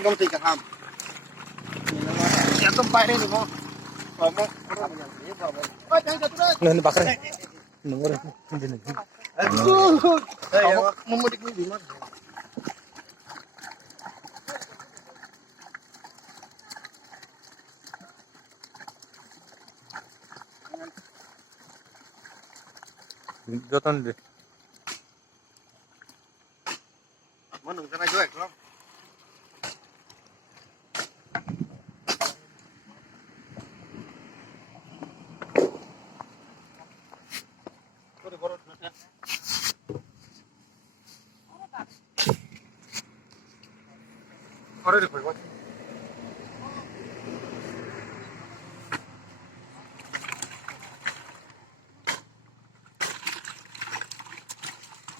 anh công ty cả tham ya tumpah ini mau ngomong Nah, bakar. Nunggu. aduh memudik ini di mana Jotan deh. mana sana juga không Orang di bawah.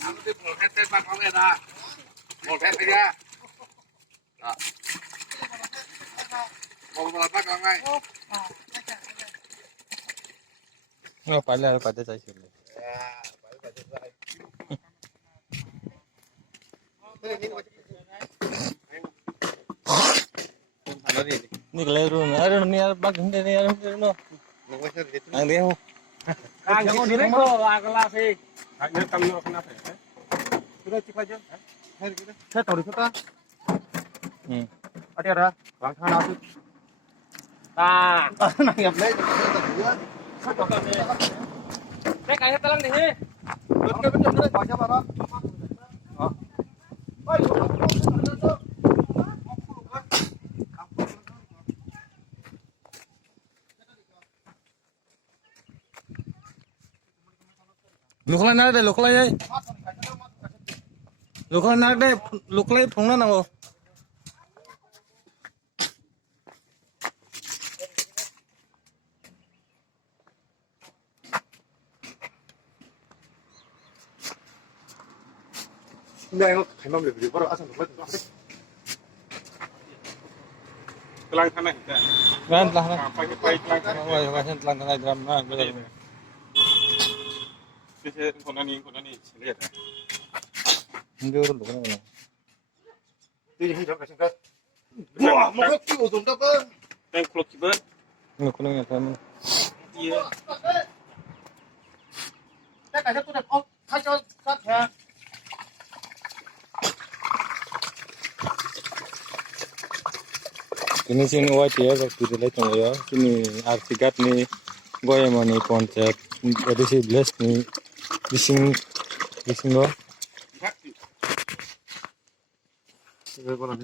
Anu di một hết tên bác không nghe ta. Một hết thấy ra. Đó. Một bác không ngay. Nggak pada saya sih. Ya, pada saya. Ini keliru. Aduh, ini bak ini no. Ang dia. Jangan dulu agak sih. Hanya kamu kenapa ya? Sudah cek aja. Saya tahu di sana. Ada bang sana aku. Nah, Nah, ya boleh. saya kayak telan nih. Betul baca apa? Oh. Luklay na deh, luklay. Luklay na deh, luklay phungna nango. Này nó thành năm được bắt đầu ăn xong rồi Kelang sana kita. Kan lah. Pagi kelang sana. Wah, wasan telan tengah drum na. Bisaคนนี้เรียก Hindi ro luklay na. Tuy nhiên trong cái sân Wah, mau kêu dùng đâu cơ. Đang klok kibar. Luklay na kan. Iya. Cái này tôi đặt thay cho sát hè. Ini sini white ya, waktu itu lihat ya. Sini artikat nih, goya mana konsep. Ada sih blast nih, bising lo. Ibu kono.